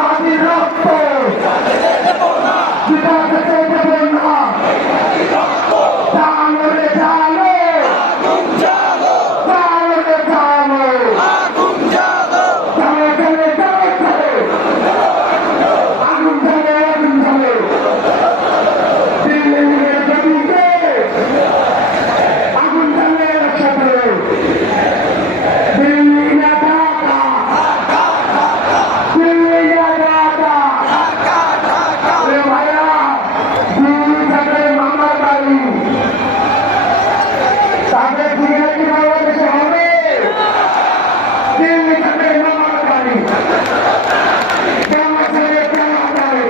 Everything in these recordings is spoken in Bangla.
জাতির রক্ত পিতা থেকে দেবেন না। জানো রে জানো, জানো রে জানো, জানো জানে জানো, আগুন জানে আগুন জানে। দিল্লির জমিতে আগুন জানে একসাথে। দিল্লি না ঢাকা, দিল্লি না ঢাকা। ভাইয়া দিল্লি থেকে মামার বাড়ি, তাদের দিকে কি বাংলাদেশে হবে? দিল্লি থেকে মামার বাড়ি, কেমন ছেলে কেমন বাড়ি।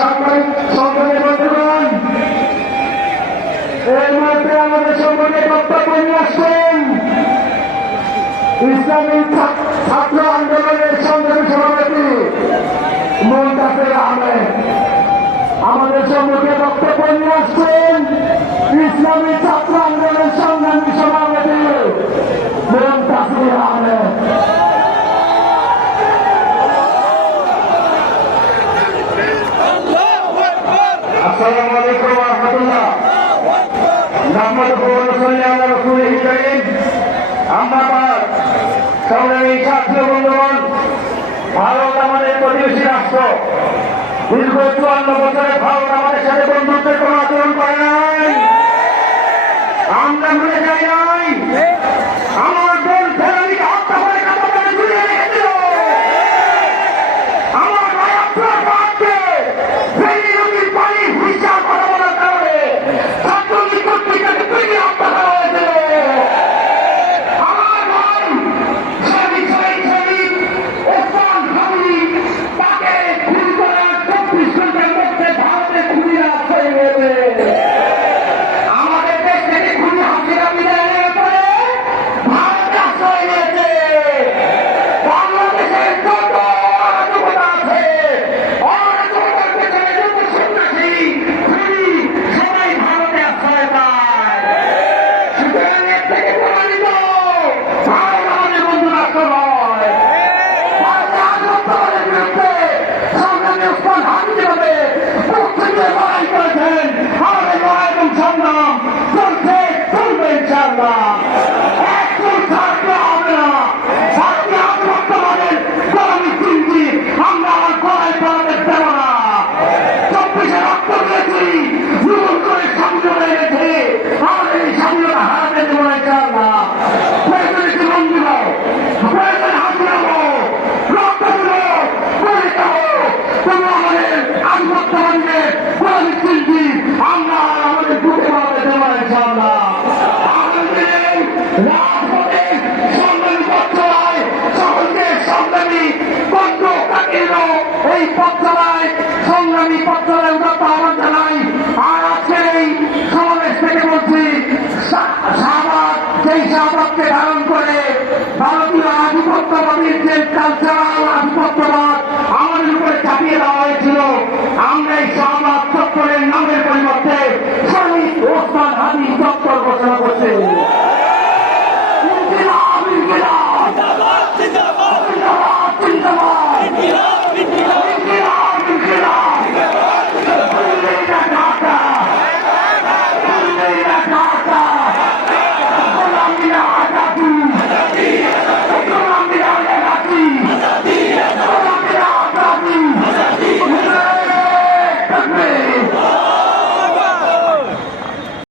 সাংবাদিক সংসদে বন্ধুগণ, এই মুহূর্তে আমাদের সম্পর্কে বক্তব্য নিয়ে আসছেন ইসলামী ছাত্র আন্দোলনের সংগ্রামী সভাপতি মুনতাসির আহমেদ। আমাদের সম্মুখে বক্তব্য নিয়ে আসছেন ইসলামী ছাত্র আন্দোলনের সংগ্রামী সভাপতি মুনতাসির আহমেদ। আসসালামু আলাইকুম ওয়া রাহমাতুল্লাহ। নাহমাদুহু ওয়া নুসাল্লি আলা রাসূলিল কারীম। আম্মা বা'দ। সংগ্রামী ছাত্র বন্ধুগণ, ভারত আমাদের প্রতিবেশী রাষ্ট্র। দীর্ঘ 54 বছরে ভারত আমাদের সাথে বন্ধুত্বের কোন আচরণ করে নাই, আমরা ভুলে যাই নাই। আমার বোন ফেরানিকে হত্যা করে কাপড়ে ঝুলিয়ে রেখেছিল। আমার ভাই আপনার বাপকে ফেনী নদীর পানি হিসাব কথা বলার কারণে ছাত্রলীগ কর্তৃক তাকে পিটিয়ে হত্যা করা হয়েছিল। আমার ভাই শহীদ ওসমান হাবিব, তাকে খুন করার 24 ঘন্টার মধ্যে ভারতে খুনিরা আশ্রয় নিয়েছে। আমাদের দেশ থেকে খুনি হাসিনা বিদায়ের পরে ভারতে আশ্রয় নিয়েছে। বাংলাদেশের যত অরাজকতা আছে, অরাজকতার পেছনে যত সন্ত্রাসী খুনি, সবাই ভারতে আশ্রয় পায়। সুতরাং এর থেকে প্রমাণিত ভারত আমাদের বন্ধু রাষ্ট্র নয়। ভারতে আধিপত্যবাদের বিরুদ্ধে সংগ্রামী ওসমান হাবিব যেভাবে বুক থেকে লড়াই করেছেন, আমাদের লড়াই এবং সংগ্রাম চলছে, চলবে ইনশাআল্লাহ। একদম ছাড়তে হবে না। ভারতীয় আধিপত্যবাদের গোলামি চিনছি, আমরা আমার গলায় পড়াতে দেব না। 24 রক্ত দিয়েছি, জুলুম করে স্বাধীনতা এনেছে, আমাদের এই স্বাধীনতা হারাতে দেব না ইনশাআল্লাহ। প্রয়োজনে জীবন দিব, প্রয়োজনে হাত দেব, রক্ত দিব, করে দেব। তবু আমাদের আধিপত্যবাদীদের গোলামি চিনছি, আমরা আমাদের বুকে বাড়াতে দেব না ইনশাআল্লাহ। আমাদের রাজপথে সংগ্রামী পথ চলায়, সকলকে সংগ্রামী কণ্ঠ কাটিয়ে দাও। এই পথ চলায়, সংগ্রামী পথ চলায় উদাত্ত আহ্বান জানাই। আর আজকের এই সমাবেশ থেকে বলছি, শাহবাগ, যেই শাহবাগকে ধারণ করে ভারতীয় আধিপত্যবাদীর যে কালচারাল আধিপত্যবাদ আমাদের উপরে চাপিয়ে দেওয়া হয়েছিল, আমরা এই শাহবাগ চত্বরের নামের পরিবর্তে শহীদ ওসমান হাবিব চত্বর ঘোষণা করছি।